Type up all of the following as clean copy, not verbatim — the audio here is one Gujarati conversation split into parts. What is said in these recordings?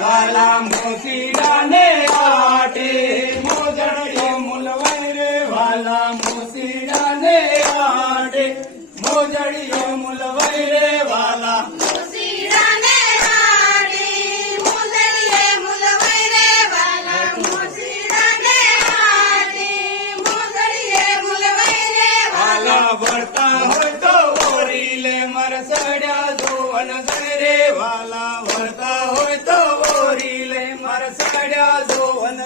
વાલા મોસીડાને આટે મોજડીએ મુલવાઈ રે વાલા મોસીડાને આટે મોજડીએ મુલવાઈ રે વાલા મોસીડાને આટે મોજડીએ મુલવાઈ રે વાલા મોસીડાને આટે મોજડીએ મુલવાઈ રે વાલા વળતા હોય તો ઓરી લે મરસડ્યા જોવન રે વાલા વળતા હોય તો ઓરી લે મરસડ્યા જોવન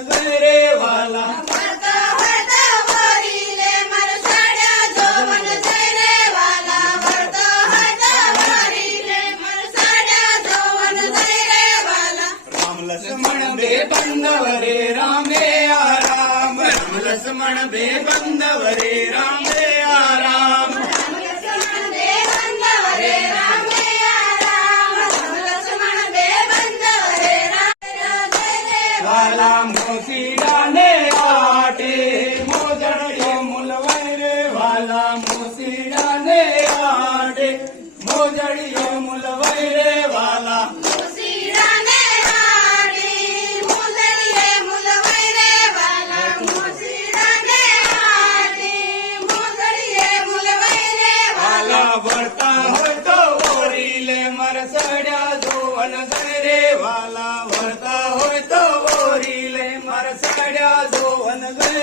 રે વાલા વળતા હોય તો ઓરી લે મરસડ્યા જોવન રે વાલા વળતા હોય તો ઓરી લે મરસડ્યા જોવન રે વાલા રામ લક્ષ્મણ બે બંધવ રે રામે આરામ રામ લક્ષ્મણ બે બંધવ રે રામે આરામ વાલા મોસીડાને આટે મોજડીએ મુલવાઈ રે વાલા મોસીડાને આટે મોજડીએ મુલવાઈ રે વાલા મોસીડાને આટે મોજડીએ મુલવાઈ રે વાલા મોસીડાને આટે મોજડીએ મુલવાઈ રે વાલા વળતા હોય તો ઓરી લે મરસડ્યા જોવન રે વાલા વળતા હોય તો ઓરી લે મરસડ્યા જોવન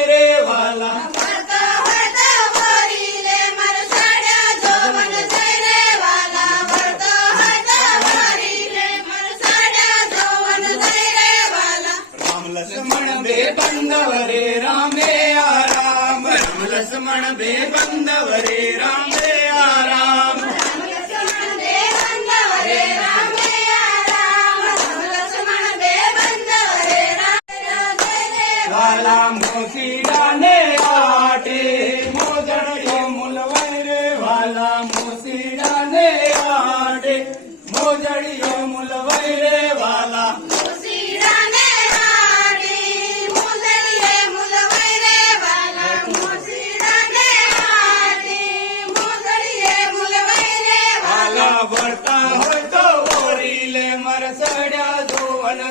રે વાલા વળતા હોય તો ઓરી લે મરસડ્યા જોવન રે વાલા વળતા હોય તો ઓરી લે મરસડ્યા જોવન રે વાલા રામ લક્ષ્મણ બે બંધવ રે રામે આરામ રામ લક્ષ્મણ બે બંધવ રે રામે આરામ લક્ષ્મણ બે બંધવ રે રામે આરામ લક્ષ્મણ બે બંધવ રે રામે વાલા મોસીડાને આટે મોજડીએ મુલવાઈ રે વાલા મોસીડાને આટે મોજડીએ મુલવાઈ રે વાલા મોસીડાને આટે મોજડીએ મુલવાઈ રે વાલા મોસીડાને આટે મોજડીએ મુલવાઈ રે વાલા વળતા હોય તો ઓરી લે મરસડ્યા જોવન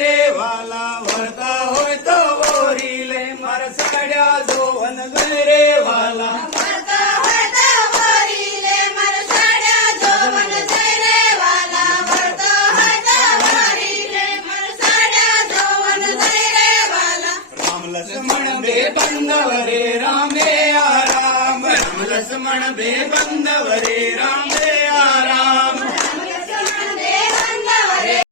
રે વાલા વળતા હોય તો ઓરી લે મરસડ્યા જોવન રે વાલા વળતા હોય તો ઓરી લે મરસડ્યા જોવન રે વાલા વળતા હોય તો ઓરી લે મરસડ્યા જોવન રે વાલા રામ લક્ષ્મણ બે બંધવ રે રામે આરામ રામ લક્ષ્મણ બે બંધવ રે રામે